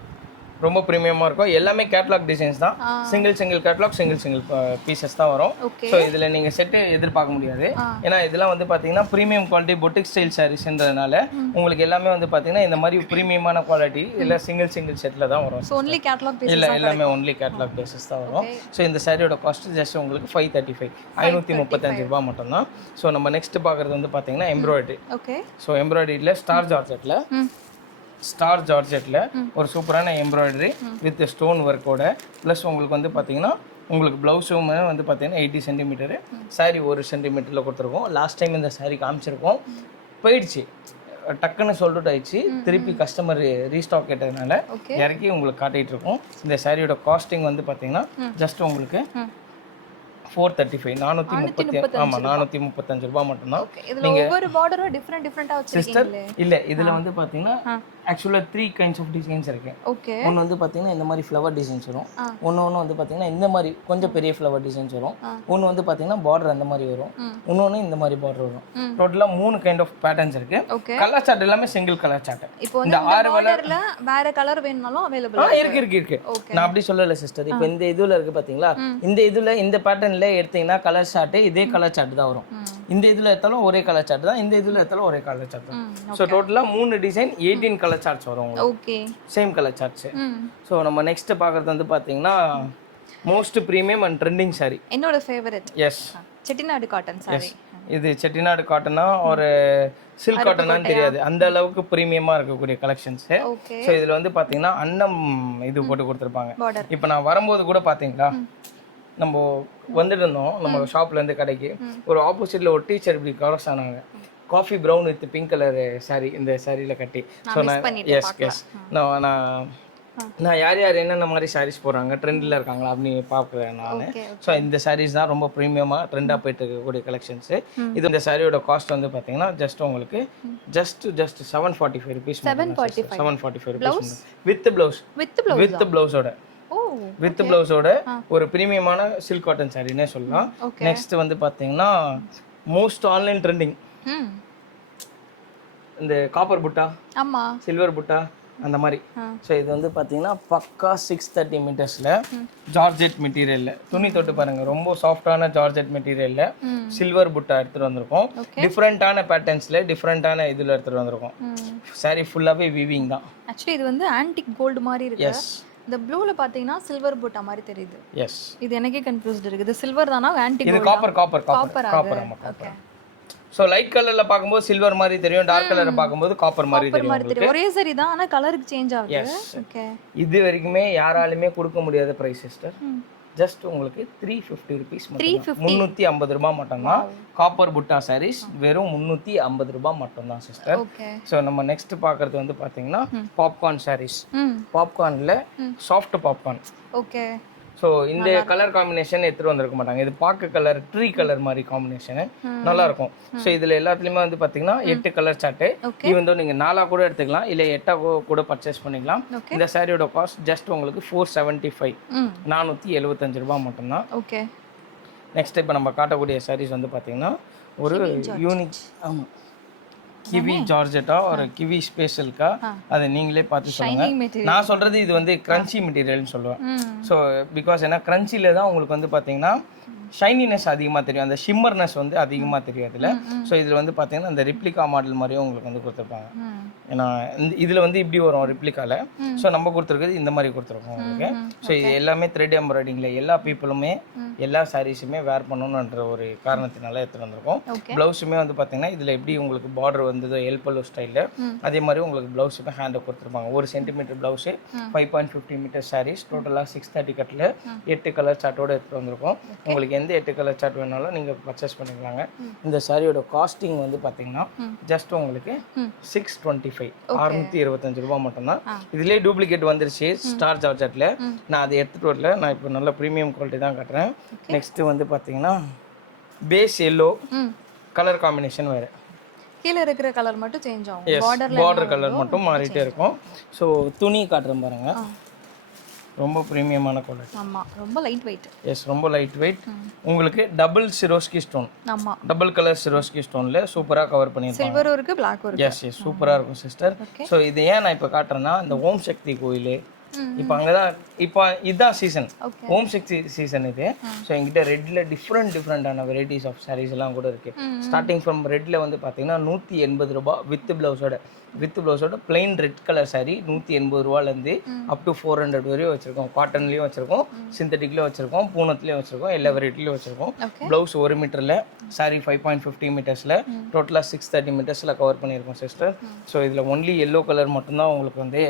ரொம்ப ப்ரீமியமாக இருக்கும். எல்லாமே கேட்லாக் டிசைன்ஸ் தான். சிங்கிள் கேட்லாக், சிங்கிள் பீசஸ் தான் வரும். ஸோ இதில் நீங்கள் செட்டு எதிர்பார்க்க முடியாது. ஏன்னா இதெல்லாம் வந்து பார்த்தீங்கன்னா ப்ரீமியம் குவாலிட்டி பொட்டிக் ஸ்டைல் சாரீஸ்ன்றதுனால உங்களுக்கு எல்லாமே வந்து பார்த்தீங்கன்னா இந்த மாதிரி ப்ரீமியமான குவாலிட்டி இல்லை சிங்கிள் செட்டில் தான் வரும். ஒன்லி கேட்லாக் பேஸ் இல்லை, எல்லாமே ஒன்லி கேட்லாக் பேஸஸ் தான் வரும். ஸோ இந்த சாரியோட காஸ்ட் ஜஸ்ட் உங்களுக்கு 535, 535 ரூபா மட்டும்தான். ஸோ நம்ம நெக்ஸ்ட் பார்க்குறது வந்து பார்த்தீங்கன்னா எம்ப்ராய்டரி. ஓகே, ஸோ எம்ப்ராய்டரியில் ஸ்டார் ஜார்ஜெட்டில் ஒரு சூப்பரான எம்ப்ராய்டரி வித் ஸ்டோன் ஒர்க்கோட, ப்ளஸ் உங்களுக்கு வந்து பார்த்தீங்கன்னா உங்களுக்கு ப்ளவுஸுமே வந்து பார்த்தீங்கன்னா 80 சென்டிமீட்டரு, சாரீ 1 சென்டிமீட்டரில் கொடுத்துருக்கோம். லாஸ்ட் டைம் இந்த சாரீ காமிச்சிருக்கோம், போயிடுச்சு, டக்குன்னு சொல்லிட்டு ஆயிடுச்சு. திருப்பி கஸ்டமர் ரீஸ்டாக் கேட்டதுனால இறக்கி உங்களுக்கு காட்டிகிட்டு இருக்கோம். இந்த சாரியோட காஸ்டிங் வந்து பார்த்தீங்கன்னா ஜஸ்ட் உங்களுக்கு 435, 435. ஆமாம், 435 ரூபாய் மட்டும்தான். நீங்கள் ஒவ்வொரு பார்டரும் டிஃப்ரெண்ட்டாக வச்சுருக்கீங்க இல்லை, இதில் வந்து பார்த்தீங்கன்னா ஆக்சுவலாக 3 கைண்ட்ஸ் ஆஃப் டிசைன்ஸ் இருக்கு. ஓகே, ஒன்று வந்து பார்த்தீங்கன்னா இந்த மாதிரி ஃப்ளவர் டிசைன்ஸ் வரும். ஒன்று வந்து பார்த்தீங்கன்னா இந்த மாதிரி கொஞ்சம் பெரிய ஃப்ளவர் டிசைன்ஸ் வரும். ஒன்று வந்து பார்த்தீங்கன்னா பார்டர் அந்த மாதிரி வரும். இன்னொன்று இந்த மாதிரி பார்டர் வரும். டோட்டலாக 3 கைண்ட் ஆஃப் பேட்டர்ன்ஸ் இருக்கு. கலர் சார்ட் எல்லாமே சிங்கிள் கலர் சார்ட். இப்போ இந்த 6 கலர்ல வேற கலர் வேணும்னாலும் அவைலபிள் இருக்கு. நான் அப்படி சொல்லல சிஸ்டர். இப்போ இந்த இதுல இருக்கு பாத்தீங்களா, இந்த இதுல இந்த பேட்டர்ன்ல எடுத்தீங்கன்னா கலர் சார்ட் இதே கலர் சார்ட் தான் வரும். இந்த இதுல எடுத்தாலும் ஒரே கலர் சார்ட் தான், இந்த இதுல எடுத்தாலும் ஒரே கலர் சார்ட் தான். ஸோ டோட்டலா 3 டிசைன் 18 கலர் சார்ட்ஸ் வரும். Okay, same colour charts. So நம்ம நெக்ஸ்ட் பார்க்கறது வந்து பாத்தீங்கன்னா most premium and trending sari, என்னோட favourite. Yes, Chettinad cotton sari. இது செட்டிநாடு காட்டனா ஒரு சில்க் காட்டனான்னு தெரியாது, அந்த அளவுக்கு ப்ரீமியமா இருக்கக்கூடிய கலெக்ஷன்ஸ். ஸோ இதுல வந்து பாத்தீங்கன்னா அன்னம் இது போட்டு கொடுத்துருப்பாங்க. இப்போ நான் வரும்போது கூட பாத்தீங்களா, நம்ம வந்துட்டு இருந்தோம் நம்ம ஷாப்ல இருந்து கடைக்கு, ஒரு ஆப்போசிட்ல ஒரு டீச்சர் இப்படி கிராஸ் ஆனாங்க, coffee brown with pink colour sorry, இந்த சாரியில கட்டி. ஸோ நான் எஸ் நான் யார் என்னென்ன மாதிரி சாரீஸ் போடுறாங்க, ட்ரெண்டில் இருக்காங்களா அப்படின்னு பார்க்குறேன் நான். ஸோ இந்த சாரீஸ் தான் ரொம்ப ப்ரீமியமாக ட்ரெண்டாக போயிட்டு இருக்கக்கூடிய கலெக்ஷன்ஸு. இது இந்த சாரியோட காஸ்ட் வந்து பார்த்தீங்கன்னா ஜஸ்ட் உங்களுக்கு just 745 rupees. 745 rupees with blouse, with ப்ளவுஸோட, வித் ப்ளவுஸோட ஒரு ப்ரீமியமான சில்க் காட்டன் சாரின்னே சொல்லலாம். நெக்ஸ்ட் வந்து பார்த்தீங்கன்னா மோஸ்ட் ஆன்லைன் ட்ரெண்டிங் இந்த காப்பர் புட்டா, சில்வர் புட்டா அந்த மாதிரி. ஸோ இது வந்து பார்த்தீங்கன்னா பக்கா 630 மீட்டர்ஸில் ஜார்ஜெட் மெட்டீரியலில் துணி தொட்டு பாருங்க, ரொம்ப சாஃப்டான ஜார்ஜெட் மெட்டீரியலில் சில்வர் புட்டா எடுத்துகிட்டு வந்திருக்கோம். டிஃப்ரெண்ட்டான பேட்டர்ன்ஸில் டிஃப்ரெண்ட்டான இதில் எடுத்துகிட்டு வந்திருக்கோம். சாரி ஃபுல்லாகவே வீவிங் தான். ஆக்சுவலி இது வந்து ஆன்டிக் கோல்டு மாதிரி இருக்கு. எஸ், இந்த ப்ளூல பாத்தீங்கன்னா சில்வர் புட்டா மாதிரி தெரியுது. எஸ், இது எனக்கே கன்ஃபியூஸ்ட் இருக்கு. இது சில்வர் தானா ஆன்டிக்? இது காப்பர். ஆமா. சோ லைட் கலர்ல பாக்கும்போது சில்வர் மாதிரி தெரியும், டார்க் கலர்ல பாக்கும்போது காப்பர் மாதிரி தெரியும். ஒரே சரி தான், ஆனா கலருக்கு சேஞ்ச் ஆகுது. ஓகே, இது வரைக்குமே யாராலுமே கொடுக்க முடியாத பிரைஸ் சிஸ்டர். ஜஸ்ட் உங்களுக்கு 350 ருபீஸ், 350 ரூபாய் மட்டும்தான். காப்பர் புட்டா சாரீஸ் வெறும் 350 ரூபாய் மட்டும்தான் சிஸ்டர். ஸோ நம்ம நெக்ஸ்ட் பார்க்கறது வந்து பார்த்தீங்கன்னா பாப்கார்ன் சாரீஸ். பாப்கார்னில் சாஃப்ட் பாப்கார்ன். ஓகே, ஸோ இந்த கலர் காம்பினேஷன் எடுத்துகிட்டு வந்திருக்க மாட்டாங்க. இது பார்க்க கலர் ட்ரீ கலர் மாதிரி காம்பினேஷனு நல்லாயிருக்கும். ஸோ இதில் எல்லாத்துலேயுமே வந்து பார்த்தீங்கன்னா 8 கலர் சார்ட்டு. ஈவன் தோ நீங்கள் 4 கூட எடுத்துக்கலாம், இல்லை 8 கூட பர்ச்சேஸ் பண்ணிக்கலாம். இந்த சாரியோட காஸ்ட் ஜஸ்ட் உங்களுக்கு 475 475 ரூபா மட்டும்தான். ஓகே. நெக்ஸ்ட் இப்போ நம்ம காட்டக்கூடிய சாரீஸ் வந்து பார்த்தீங்கன்னா ஒரு யூனிக், ஆமாம், கிவி ஜார்ஜெட்டா ஒரு கிவி ஸ்பெஷலுக்கா அதை நீங்களே பார்த்து சொல்லுங்க. நான் சொல்றது இது வந்து கிரன்ச்சி மெட்டீரியல்னு சொல்லுவேன். ஸோ பிகாஸ் ஏன்னா கிரன்ச்சில தான் உங்களுக்கு வந்து பார்த்தீங்கன்னா ஷைனினஸ் அதிகமாக தெரியும், அந்த ஷிம்மர்னஸ் வந்து அதிகமாக தெரியும் அதில். ஸோ இதில் வந்து பார்த்தீங்கன்னா அந்த ரிப்ளிகா மாடல் மாதிரியும் உங்களுக்கு வந்து கொடுத்துருப்பாங்க. ஏன்னா இதில் வந்து இப்படி வரும் ரிப்ளிகாவில். ஸோ நம்ம கொடுத்துருக்குறது இந்த மாதிரி கொடுத்துருக்கோம் உங்களுக்கு. ஸோ இது எல்லாமே த்ரெட் எம்ப்ராய்டிங்கில் எல்லா பீப்புளுமே எல்லா சாரீஸுமே வேர் பண்ணணுன்ற ஒரு காரணத்தினால எடுத்துகிட்டு வந்திருக்கோம். ப்ளவுஸுமே வந்து பார்த்தீங்கன்னா இதில் எப்படி உங்களுக்கு பார்டர் வந்ததோ எல்பல்லோ ஸ்டைலில் அதே மாதிரி உங்களுக்கு ப்ளவுஸுமே ஹேண்டை கொடுத்துருப்பாங்க. 1 சென்டிமீட்டர் ப்ளவுஸு 5.50 மீட்டர் சாரீஸ் டோட்டலாக 630 கட்டில் 8 கலர் சார்ட்டோடு எடுத்துகிட்டு வந்திருக்கோம். உங்களுக்கு எந்த 8 கலர் சார்ட் வேணாலும் நீங்கள் பர்ச்சேஸ் பண்ணிக்கலாங்க. இந்த சாரியோட காஸ்டிங் வந்து பார்த்தீங்கன்னா ஜஸ்ட் உங்களுக்கு 625 625 ரூபா மட்டும்தான். இதுலேயே டூப்ளிகேட் வந்துருச்சு ஸ்டார் ஜார்ஜெட்டில். நான் அதை எடுத்துகிட்டு வரல, நான் இப்போ நல்ல ப்ரீமியம் குவாலிட்டி தான் காட்டுறேன். நெக்ஸ்ட் வந்து பார்த்தீங்கன்னா பேஸ் எல்லோ கலர் காம்பினேஷன் வேறு, கீழே இருக்கிற கலர் மட்டும் சேஞ்ச் ஆகும், பார்டர் கலர் மட்டும் மாறிட்டே இருக்கும். ஸோ துணி காட்டுறேன் பாருங்க, ரொம்ப ப்ரீமியமான குவாலிட்டி. ஆமா, ரொம்ப லைட் வெயிட். எஸ், ரொம்ப லைட் வெயிட். உங்களுக்கு டபுள் சிரோஸ்கி ஸ்டோன், ஆமா, டபுள் கலர் சிரோஸ்கி ஸ்டோன்ல சூப்பரா கவர் பண்ணிருக்காங்க. சில்வரும் இருக்கு, பிளாக்கும் இருக்கு. எஸ் எஸ், சூப்பரா இருக்கும் சிஸ்டர். ஸோ இது ஏன் நான் இப்போ காட்டுறேன்னா, இந்த ஓம் சக்தி கோயில் இப்போ அங்கதான் இப்போ இதுதான் சீசன், ஓம் சக்தி சீசன் இது. ஸோ எங்கிட்ட ரெட்ல டிஃப்ரெண்டான வெரைட்டிஸ் ஆஃப் சாரீஸ் எல்லாம் கூட இருக்கு. ஸ்டார்டிங் ஃப்ரம் ரெட்ல வந்து பார்த்தீங்கன்னா 180 ரூபா வித் ப்ளவுஸோட பிளைன் ரெட் கலர் சாரீ 180 ரூபாலேருந்து அப் டு 400 வரையும் வச்சிருக்கோம். காட்டன்லேயும் வச்சிருக்கோம், சிந்தட்டிக்லேயும் வச்சிருக்கோம், பூனத்துலேயும் வச்சிருக்கோம், எல்லா வெரைட்டிலையும் வச்சிருக்கோம். ப்ளவுஸ் 1 மீட்டரில், சாரீ 5.50 மீட்டர்ஸில், டோட்டலாக 630 மீட்டர்ஸில் கவர் பண்ணியிருக்கோம் சிஸ்டர். ஸோ இதில் ஒன்லி எல்லோ கலர் மட்டும்தான் உங்களுக்கு வந்து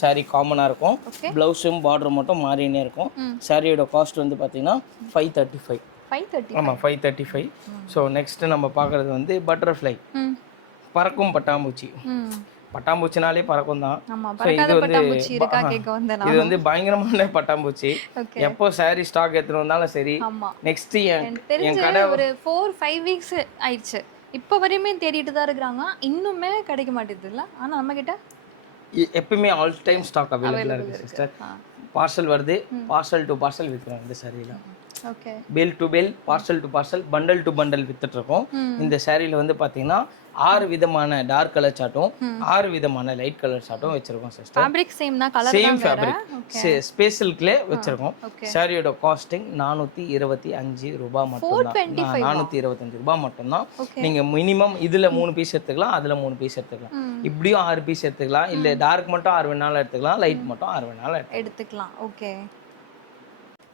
சாரீ காமனாக இருக்கும். ப்ளவுஸும் பார்டர் மட்டும் மாறினே இருக்கும். சாரியோட காஸ்ட் வந்து பார்த்தீங்கன்னா 535. ஆமாம், 535. ஸோ நெக்ஸ்ட் நம்ம பார்க்குறது வந்து பட்டர்ஃப்ளை, பறக்கும் பட்டாம்பூச்சி. பட்டாம்பூச்சினாலே பறக்கும் தான். இது வந்து பயங்கரமான பட்டாம்பூச்சி. எப்போ சாரி ஸ்டாக் எடுத்துட்டு வந்தாலும் சரி, நெக்ஸ்ட் என் கடை ஒரு 4-5 வீக்ஸ் ஆயிடுச்சு, இப்போ வரையுமே தேடிட்டு தான் இருக்கிறாங்க, இன்னுமே கிடைக்க மாட்டேங்குது இல்லை. ஆனால் நம்ம கிட்ட எப்பவுமே ஆல் டைம் ஸ்டாக் அவைலபிளாக இருக்குது சிஸ்டர். பார்சல் வருது, பார்சல் டு பார்சல் விற்கிறோம் இந்த சாரியில். ஓகே, பேல் டு பேல், parcel to parcel, bundle to bundle வித்துட்டு இருக்கோம். இந்த சாரியில் வந்து பார்த்தீங்கன்னா 6 விதமான டார்க் கலர் சார்ட்டும் 6 விதமான லைட் கலர் சார்ட்டும் வச்சிருக்கோம் சிஸ்டர். ஃபேப்ரிக் சேம் தான், கலர் சேம் ஃபேப்ரிக், ஸ்பெஷல்க்லே வச்சிருக்கோம். சாரியோட காஸ்டிங் 425 ரூபாய் மட்டும்தான். 425 ரூபாய் மட்டும்தான். நீங்க மினிமம் இதுல 3 பீஸ் எடுத்துக்கலாம், அதுல 3 பீஸ் எடுத்துக்கலாம், இப்படியும் 6 பீஸ் எடுத்துக்கலாம், இல்ல டார்க் மட்டும் 6 வேணாலும் எடுத்துக்கலாம், லைட் மட்டும் 6 வேணாலும் எடுத்துக்கலாம். ஓகே.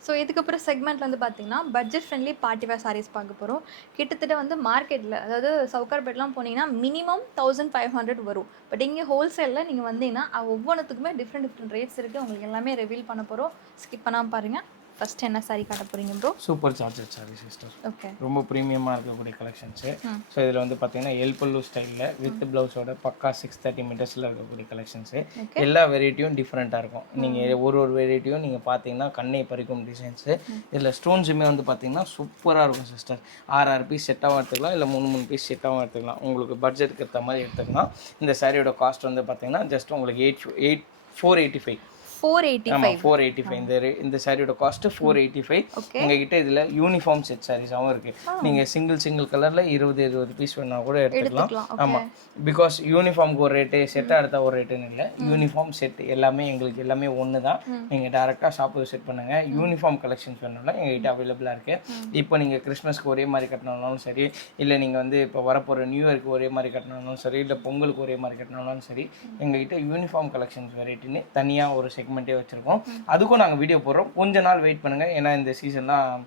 ஸோ இதுக்கப்புறம் செக்மெண்ட்டில் வந்து பார்த்தீங்கன்னா budget friendly party wear saris பார்க்க போகிறோம். கிட்டத்தட்ட வந்து மார்க்கெட்டில், அதாவது சவுகார்பேட்லாம் போனீங்கன்னா மினிமம் 1500 வரும். பட் இங்கே ஹோல்சேலில் நீங்கள் வந்தீங்கன்னா ஒவ்வொன்றுத்துக்குமே டிஃப்ரெண்ட் ரேட்ஸ் இருக்குது. உங்களுக்கு எல்லாமே ரிவீல் பண்ண போகிறோம், ஸ்கிப் பண்ணாமல் பாருங்கள். ஃபர்ஸ்ட் என்ன சாரி காட்ட போறீங்க bro? Super charger sorry sister. Okay, ரொம்ப ப்ரீமியமாக இருக்கக்கூடிய கலெக்ஷன்ஸு. ஸோ இதில் வந்து பார்த்தீங்கன்னா எல்பல்லு ஸ்டைலில் வித் ப்ளவுஸோட பக்கா 630 மீட்டர்ஸில் இருக்கக்கூடிய கலெக்ஷன்ஸு. எல்லா வெரைட்டியும் டிஃப்ரெண்ட்டாக இருக்கும். நீங்கள் ஒரு வெரைட்டியும் நீங்கள் பார்த்தீங்கன்னா கண்ணை பறிக்கும் டிசைன்ஸு. இதில் ஸ்டோன்ஸுமே வந்து பார்த்தீங்கன்னா சூப்பராக இருக்கும் சிஸ்டர். 6 பீஸ் செட்டாகவும் எடுத்துக்கலாம், இல்லை 3 பீஸ் செட்டாகவும் எடுத்துக்கலாம். உங்களுக்கு பட்ஜெட்டுக்கு ஏற்ற மாதிரி எடுத்துக்கலாம். இந்த சாரியோட காஸ்ட் வந்து பார்த்தீங்கன்னா ஜஸ்ட் உங்களுக்கு 485. 485. இந்த சாரியோட காஸ்ட் 485. உங்ககிட்ட இதுல யூனிஃபார்ம் செட் சாரீஸாவும் இருக்கு. நீங்க சிங்கிள் கலர்ல 20 பீஸ் வேணா கூட எடுத்துக்கலாம். ஆமா, பிகாஸ் யூனிஃபார்ம்க்கு ஒரு ரேட்டு, செட்டா எடுத்தா ஒரு ரேட்டுன்னு இல்லை. யூனிஃபார்ம் செட் எல்லாமே எங்களுக்கு எல்லாமே ஒன்று தான். நீங்க டைரக்டா ஷாப் விசிட் பண்ணுங்க. யூனிஃபார்ம் கலெக்ஷன்ஸ் வேணும்னா எங்ககிட்ட அவைலபிளா இருக்கு. இப்போ நீங்க கிறிஸ்மஸ்க்கு ஒரே மாதிரி கட்டினாலும் சரி, இல்லை நீங்க வந்து இப்போ வரப்போற நியூ இயர்க்கு ஒரே மாதிரி கட்டினாலும் சரி, இல்லை பொங்கலுக்கு ஒரே மாதிரி கட்டினாலும் சரி, எங்ககிட்ட யூனிஃபார்ம் கலெக்ஷன்ஸ் வெரைட்டின்னு தனியா ஒரு செக்மெண்ட்டே வச்சிருக்கோம். அதுக்கும் நாங்கள் வீடியோ போடுறோம், கொஞ்ச நாள் வெயிட் பண்ணுங்க. ஏன்னா இந்த சீசன்லாம்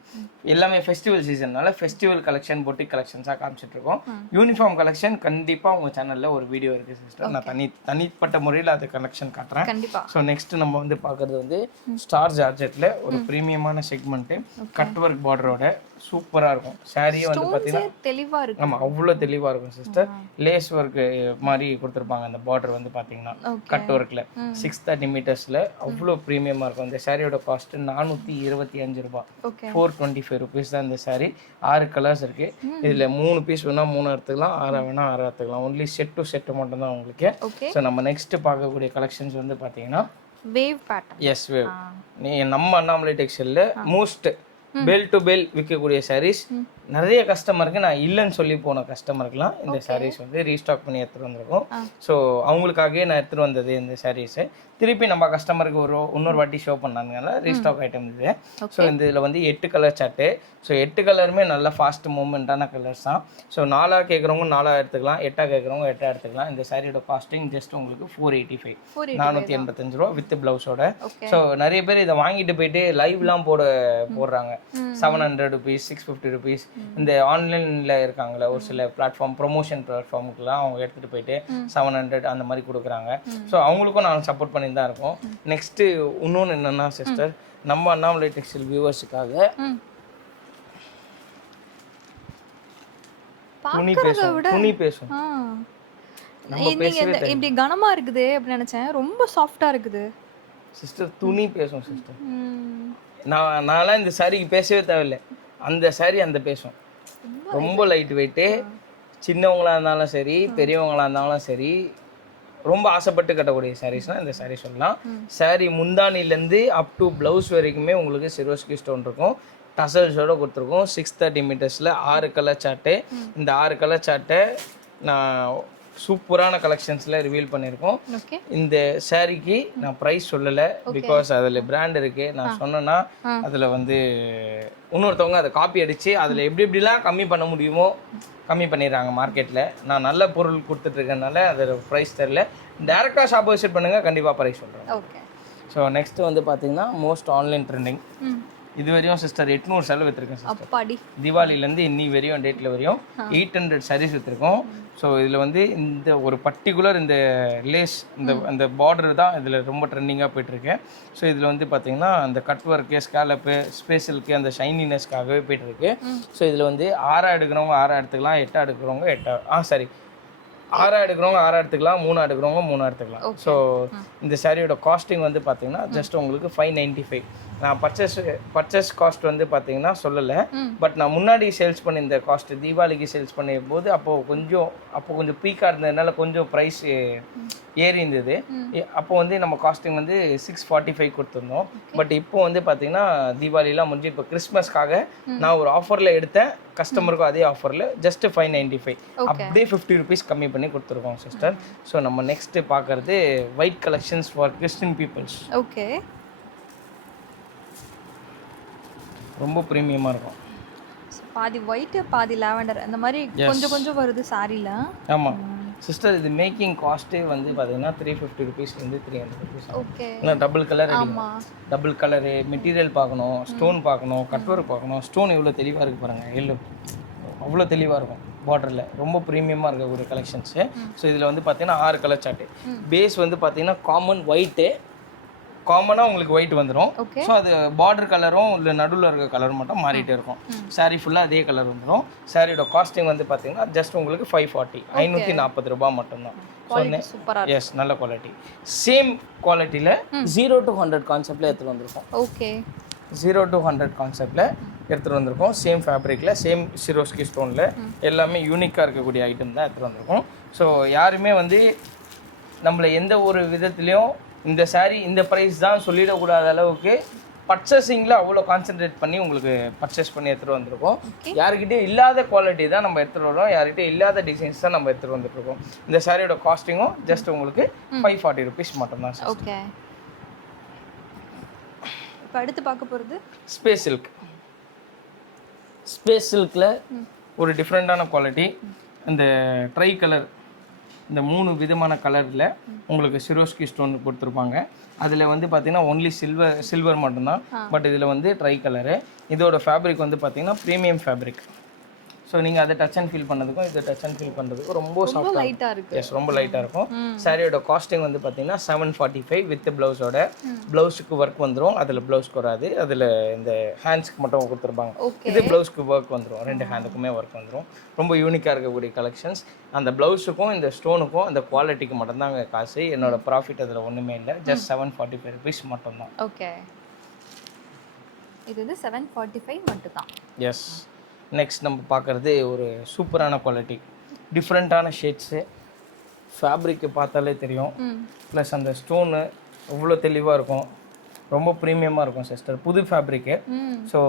எல்லாமே ஃபெஸ்டிவல் சீசன்னால ஃபெஸ்டிவல் கலெக்ஷன், பொட்டிக் கலெக்ஷன்ஸாக காமிச்சிட்டு இருக்கோம். யூனிஃபார்ம் கலெக்ஷன் கண்டிப்பாக உங்கள் சேனலில் ஒரு வீடியோ இருக்குது சிஸ்டர். நான் தனிப்பட்ட முறையில் அது கலெக்ஷன் காட்டுறேன். ஸோ நெக்ஸ்ட் நம்ம வந்து பார்க்குறது வந்து ஸ்டார் ஜார்ஜெட்டில் ஒரு ப்ரீமியமான செக்மெண்ட்டு, கட் ஒர்க் பார்டரோட சூப்பராக இருக்கும். சாரியே வந்து பார்த்தீங்கன்னா தெளிவாக இருக்கும். ஆமாம், அவ்வளோ தெளிவாக இருக்கும் சிஸ்டர். லேஸ் ஒர்க் மாதிரி கொடுத்துருப்பாங்க. அந்த பார்டர் வந்து பார்த்தீங்கன்னா கட் ஒர்க்கில் 630 மீட்டர்ஸில் அவ்வளோ ப்ரீமியமாக இருக்கும். இந்த சாரியோட காஸ்ட்டு 425 ரூபா, ஓகே 425 ருபீஸ் தான் இந்த சாரி. 6 கலர்ஸ் இருக்குது. இதில் 3 பீஸ் வேணால் 3 எடுத்துக்கலாம், 6 வேணால் 6 எடுத்துக்கலாம். ஒன்லி செட் டு செட்டு மட்டும்தான் உங்களுக்கு. ஓகே ஸோ நம்ம நெக்ஸ்ட்டு பார்க்கக்கூடிய கலெக்ஷன்ஸ் வந்து பார்த்தீங்கன்னா வேவ் பேட்டர்ன். Yes wave. நம்ம அண்ணாமலை டெக்ஸ்டைலில் மோஸ்ட் பெல் டு பெல் விற்கக்கூடிய சாரீஸ் நிறைய கஸ்டமருக்கு நான் இல்லைன்னு சொல்லி போன கஸ்டமருக்குலாம் இந்த சாரீஸ் வந்து ரீஸ்டாக் பண்ணி எடுத்துகிட்டு வந்திருக்கோம். ஸோ அவங்களுக்காகவே நான் எடுத்துகிட்டு வந்தது இந்த சாரீஸு. திருப்பி நம்ம கஸ்டமருக்கு இன்னொரு வாட்டி ஷோ பண்ணாங்கனால ரீஸ்டாக் ஐட்டம் இது. ஸோ இந்த இதில் வந்து 8 கலர் சார்ட்டு. ஸோ 8 கலருமே நல்ல ஃபாஸ்ட் மூவ்மெண்ட்டான கலர்ஸ் தான். ஸோ 4 கேட்குறவங்க 4 எடுத்துக்கலாம், 8 கேட்குறவங்க 8 எடுத்துக்கலாம். இந்த சாரியோட காஸ்டிங் ஜஸ்ட் உங்களுக்கு 485, 485 ரூபா வித் பிளவுஸோட. ஸோ நிறைய பேர் இதை வாங்கிட்டு போயிட்டு லைவ்லாம் போடுறாங்க. 700 ருபீஸ், 650 ருபீஸ். இந்த ஆன்லைனில் இருக்காங்களே ஒரு சில பிளாட்ஃபார்ம், ப்ரொமோஷன் பிளாட்ஃபார்முக்குலாம் அவங்க எடுத்துகிட்டு போயிட்டு 700 அந்த மாதிரி கொடுக்குறாங்க. ஸோ அவங்களுக்கும் நாங்கள் சப்போர்ட் பண்ணி தான் இருக்கோம். நெக்ஸ்ட்டு இன்னொன்று என்னென்னா சிஸ்டர், நம்ம அண்ணாமலை டெக்ஸ்டைல் வியூவர்ஸுக்காக துணி பேசும். இப்படி கனமா இருக்குது அப்படின்னு நினைச்சேன், ரொம்ப சாஃப்டா இருக்குது சிஸ்டர். துணி பேசும் சிஸ்டர். நான்லாம் இந்த சாரிக்கு பேசவே தேவையில்லை, அந்த சாரி அந்த பேசும். ரொம்ப லைட் வெயிட்டு. சின்னவங்களா இருந்தாலும் சரி, பெரியவங்களா இருந்தாலும் சரி, ரொம்ப ஆசைப்பட்டு கட்டக்கூடிய சாரீஸ்னால் இந்த சாரீ சொல்லலாம். சாரீ முந்தானிலேருந்து அப் டு ப்ளவுஸ் வரைக்குமே உங்களுக்கு சிரோஸ்கி ஸ்டோன் இருக்கும். டசல்ஸோடு கொடுத்துருக்கோம். 630 மீட்டர்ஸில் 6 கலர் சார்ட்டு. இந்த 6 கலர் சார்ட்டை நான் சூப்பரான கலெக்ஷன்ஸில் ரிவீல் பண்ணியிருக்கோம். இந்த சாரீக்கு நான் ப்ரைஸ் சொல்லலை, பிகாஸ் அதில் பிராண்ட் இருக்குது. நான் சொன்னேன்னா அதில் வந்து இன்னொருத்தவங்க அதை காப்பி அடித்து அதில் எப்படிலாம் கம்மி பண்ண முடியுமோ கம்மி பண்ணிடுறாங்க மார்க்கெட்டில். நான் நல்ல பொருள் கொடுத்துட்ருக்கனால அதோட ப்ரைஸ் தெரில. டேரெக்டாக ஷாப் விசிட் பண்ணுங்கள், கண்டிப்பாக ப்ரைஸ் சொல்கிறேன். ஓகே. ஸோ நெக்ஸ்ட் வந்து பார்த்தீங்கன்னா மோஸ்ட் ஆன்லைன் ட்ரெண்டிங். இது வரையும் சிஸ்டர் 800 செலவு விற்றுருக்கேன் சிஸ்டர். தீபாவளிலேருந்து இன்னி வரையும் டேட்டில் வரையும் 800 சாரீஸ் விற்றுருக்கோம். ஸோ இதில் வந்து இந்த ஒரு பர்டிகுலர் இந்த லேஸ் இந்த பார்டர் தான் இதில் ரொம்ப ட்ரெண்டிங்காக போயிட்டுருக்கு. ஸோ இதில் வந்து பார்த்திங்கன்னா அந்த கட் ஒர்க்கு, ஸ்கேலப்பு, ஸ்பேஷலுக்கு அந்த ஷைனினஸ்க்காகவே போயிட்டுருக்கு. ஸோ இதில் வந்து 6 எடுக்கிறவங்க 6 எடுத்துக்கலாம், 8 எடுக்கிறவங்க 8 6 எடுக்கிறவங்க 6 எடுத்துக்கலாம், 3 எடுக்கிறவங்க 3 எடுத்துக்கலாம். ஸோ இந்த சாரியோட காஸ்டிங் வந்து பார்த்தீங்கன்னா ஜஸ்ட் உங்களுக்கு 595. நான் பர்ச்சேஸ் காஸ்ட் வந்து பார்த்தீங்கன்னா சொல்லலை, பட் நான் முன்னாடி சேல்ஸ் பண்ணியிருந்த காஸ்ட் தீபாவளிக்கு சேல்ஸ் பண்ணியும் போது அப்போ கொஞ்சம் பீக்காக இருந்ததுனால கொஞ்சம் ப்ரைஸ் ஏறி இருந்தது. அப்போ வந்து நம்ம காஸ்டிங் வந்து 645 கொடுத்துருந்தோம். பட் இப்போ வந்து பார்த்தீங்கன்னா தீபாவளிலாம் முடிஞ்சு இப்போ கிறிஸ்மஸ்க்காக நான் ஒரு ஆஃபரில் எடுத்தேன், கஸ்டமருக்கும் அதே ஆஃபரில் ஜஸ்ட் 595, அப்படியே 50 ருபீஸ் கம்மி பண்ணி கொடுத்துருக்கோம் சிஸ்டர். ஸோ நம்ம நெக்ஸ்ட்டு பார்க்குறது white collections for Christian peoples. Okay. ரொம்ப ப்ரீமியமாக இருக்கும். பாதி ஒயிட்டு பாதி லாவெண்டர் அந்த மாதிரி கொஞ்சம் வருது சாரியில். ஆமாம் சிஸ்டர், இது மேக்கிங் காஸ்ட்டே வந்து பார்த்தீங்கன்னா 350 ருபீஸ்லேருந்து 300 ருபீஸ். ஓகே. ஏன்னா double colour double colour material பார்க்கணும், ஸ்டோன் பார்க்கணும், கட் ஒர்க் பார்க்கணும். ஸ்டோன் இவ்வளோ தெளிவாக இருக்குது பாருங்கள், எல்லோ அவ்வளோ தெளிவாக இருக்கும் பார்டரில். ரொம்ப ப்ரீமியமாக இருக்கக்கூடிய கலெக்ஷன்ஸு. ஸோ இதில் வந்து பார்த்தீங்கன்னா 6 கலர் சார்ட்டு. பேஸ் வந்து பார்த்தீங்கன்னா காமன் ஒயிட்டு, காமனாக உங்களுக்கு ஒயிட் வந்துடும். ஸோ அது பார்டர் கலரும் இல்லை நடுவில் இருக்க கலரும் மட்டும் மாறிட்டே இருக்கும். சாரீ ஃபுல்லாக அதே கலர் வந்துடும். சாரியோட காஸ்டிங் வந்து பார்த்தீங்கன்னா ஜஸ்ட் உங்களுக்கு 540, 540 ரூபா மட்டும்தான். எஸ், நல்ல குவாலிட்டி. சேம் குவாலிட்டியில் 0 to 100 கான்செப்டில் எடுத்துகிட்டு வந்திருக்கோம். ஓகே. 0 to 100 கான்செப்டில் எடுத்துகிட்டு வந்திருக்கோம். சேம் ஃபேப்ரிக்கில், சேம் சிரோஸ்கி ஸ்டோனில், எல்லாமே யூனிக்காக இருக்கக்கூடிய ஐட்டம் தான் எடுத்துகிட்டு வந்திருக்கோம். ஸோ யாருமே வந்து நம்மளை எந்த ஒரு விதத்துலேயும் இந்த சாரீ இந்த ப்ரைஸ் தான் சொல்லிடக்கூடாத அளவுக்கு பர்ச்சேசிங்கில் அவ்வளோ கான்சென்ட்ரேட் பண்ணி உங்களுக்கு பர்ச்சேஸ் பண்ணி எடுத்துகிட்டு வந்திருக்கோம். யாருக்கிட்டே இல்லாத குவாலிட்டி தான் நம்ம எடுத்துகிட்டு வரோம், யார்கிட்ட இல்லாத டிசைன்ஸ் தான் நம்ம எடுத்துகிட்டு வந்துட்டுருக்கோம். இந்த சாரியோட காஸ்டிங்கும் ஜஸ்ட் உங்களுக்கு 540 ருபீஸ் மட்டும்தான். ஓகே. இப்போ அடுத்து பார்க்க போகிறது ஸ்பேஸ் சில்க். ஸ்பேஸ் சில்கில் ஒரு டிஃப்ரெண்ட்டான குவாலிட்டி. இந்த ட்ரை கலர், இந்த 3 விதமான கலரில் உங்களுக்கு சிரோஸ்கி ஸ்டோன் கொடுத்துருப்பாங்க. அதில் வந்து பார்த்தீங்கன்னா ஒன்லி சில்வர் மட்டும்தான். பட் இதில் வந்து ட்ரை கலரு. இதோட ஃபேப்ரிக் வந்து பார்த்தீங்கன்னா ப்ரீமியம் ஃபேப்ரிக். ஸோ நீங்கள் அதை டச் அண்ட் ஃபீல் பண்ணதுக்கும் இது டச் அண்ட் ஃபீல் பண்ணுறதுக்கும் ரொம்ப சாஃப்டாக லைட்டாக இருக்குது. எஸ் ரொம்ப லைட்டாக இருக்கும். சாரியோட காஸ்டிங் வந்து பார்த்தீங்கன்னா 745 வித் ப்ளவுஸோட. ப்ளவுஸுக்கு ஒர்க் வந்துடும், அதில் ப்ளவுஸ்க்கு வராது, அதில் இந்த ஹேண்ட்ஸ்க்கு மட்டும் கொடுத்துருப்பாங்க. இது ப்ளவுஸ்க்கு ஒர்க் வந்துடும், 2 ஹேண்டுக்குமே ஒர்க் வந்துடும். ரொம்ப யூனிக்காக இருக்கக்கூடிய கலெக்ஷன்ஸ். அந்த ப்ளவுஸுக்கும் இந்த ஸ்டோனுக்கும் அந்த குவாலிட்டிக்கு மட்டும்தாங்க காசு. என்னோட ப்ராஃபிட் அதில் ஒன்றுமே இல்லை, ஜஸ்ட் 745 ருபீஸ் மட்டும்தான். ஓகே, இது வந்து 745 மட்டும் தான். எஸ். நெக்ஸ்ட் நம்ம பார்க்குறது ஒரு சூப்பரான குவாலிட்டி, டிஃப்ரெண்ட்டான ஷேட்ஸு. ஃபேப்ரிக்கு பார்த்தாலே தெரியும், ப்ளஸ் அந்த ஸ்டோனு எவ்வளோ தெளிவாக இருக்கும், ரொம்ப ப்ரீமியமாக இருக்கும் சிஸ்டர். புது ஃபேப்ரிக்கு. ஸோ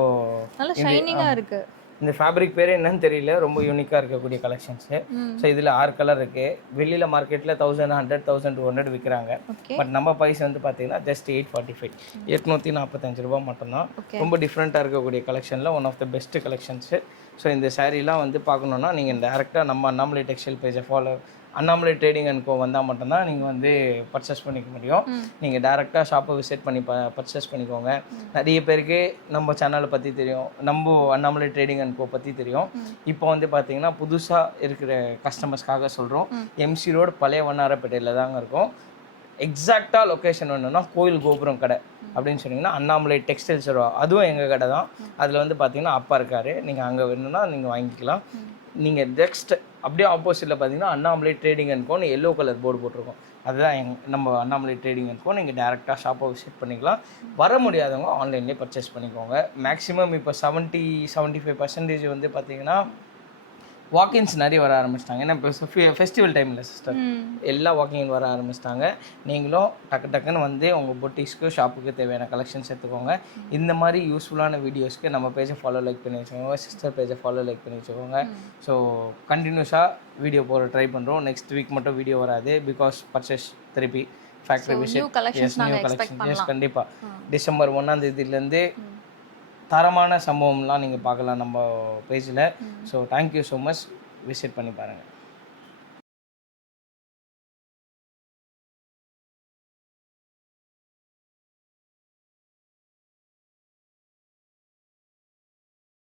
நல்ல ஷைனிங்காக இருக்குது. இந்த ஃபேப்ரிக் பேர் என்னன்னு தெரியல, ரொம்ப யூனிக்காக இருக்கக்கூடிய கலெக்ஷன்ஸு. ஸோ இதில் 6 கலர் இருக்குது. வெளியில் மார்க்கெட்டில் 1100 1200 விற்கிறாங்க. பட் நம்ம ப்ரைஸ் வந்து பார்த்தீங்கன்னா ஜஸ்ட் 845, 845 ரூபா மட்டும்தான். ரொம்ப டிஃப்ரெண்ட்டாக இருக்கக்கூடிய கலெக்ஷனில் one of the best collections. So இந்த சாரீலாம் வந்து பார்க்கணுன்னா நீங்கள் டேரெக்டாக நம்ம அண்ணாமலை டெக்ஸ்டைல் பேஜை அண்ணாமலை ட்ரேடிங் அண்ட் கோ வந்தால் மட்டும்தான் நீங்கள் வந்து பர்ச்சேஸ் பண்ணிக்க முடியும். நீங்கள் டேரெக்டாக ஷாப்பை விசிட் பண்ணி பர்ச்சேஸ் பண்ணிக்கோங்க. நிறைய பேருக்கு நம்ம சேனலை பற்றி தெரியும், நம்ம அண்ணாமலை ட்ரேடிங் அண்ட் கோ பற்றி தெரியும். இப்போ வந்து பார்த்தீங்கன்னா புதுசாக இருக்கிற கஸ்டமர்ஸ்க்காக சொல்கிறோம், எம்சி ரோடு பழைய வண்ணாரப்பேட்டையில் தாங்க இருக்கும். எக்ஸாக்டாக லொக்கேஷன் வேணும்னா கோயில் கோபுரம் கடை அப்படின்னு சொன்னீங்கன்னா அண்ணாமலை டெக்ஸ்டைல்ஸ் வருவா, அதுவும் எங்கள் கடை தான். அதில் வந்து பார்த்தீங்கன்னா அப்பா இருக்கார், நீங்கள் அங்கே வேணும்னா நீங்கள் வாங்கிக்கலாம். நீங்கள் நெக்ஸ்ட் அப்படியே ஆப்போசிட்டில் பார்த்தீங்கன்னா அண்ணாமலை ட்ரேடிங் அண்ட் கோன்னு எல்லோ கலர் போர்டு போட்டிருக்கோம். அதுதான் நம்ம அண்ணாமலை ட்ரேடிங் அண்ட் கோ. நீங்கள் டேரெக்டாக ஷாப்பை விசிட் பண்ணிக்கலாம். வர முடியாதவங்க ஆன்லைன்லேயே பர்ச்சேஸ் பண்ணிக்கோங்க. மேக்ஸிமம் இப்போ 70-75% வந்து பார்த்தீங்கன்னா வாக்கின்ஸ் நிறைய வர ஆரம்பிச்சிட்டாங்க. ஏன்னா இப்போ ஃபெஸ்டிவல் டைமில் சிஸ்டர் எல்லா வாக்கிங் வர ஆரம்பிச்சிட்டாங்க. நீங்களும் டக்குன்னு வந்து உங்கள் பொட்டிக்ஸ்க்கு ஷாப்புக்கு தேவையான கலெக்ஷன்ஸ் எடுத்துக்கோங்க. இந்த மாதிரி யூஸ்ஃபுல்லான வீடியோஸ்க்கு நம்ம பேஜை லைக் பண்ணி வச்சுக்கோங்க, சிஸ்டர் பேஜை லைக் பண்ணி வச்சுக்கோங்க. ஸோ கண்டினியூஸாக வீடியோ போட ட்ரை பண்ணுறோம். நெக்ஸ்ட் வீக் மட்டும் வீடியோ வராது, பிகாஸ் பர்ச்சேஸ் திருப்பி factory visit. New collections கண்டிப்பாக. டிசம்பர் 1ஆம் தேதியிலேருந்து தரமான சம்பவம்லாம் நீங்கள் பார்க்கலாம் நம்ம பேஜில். So thank you so much, visit பண்ணி பாருங்கள்.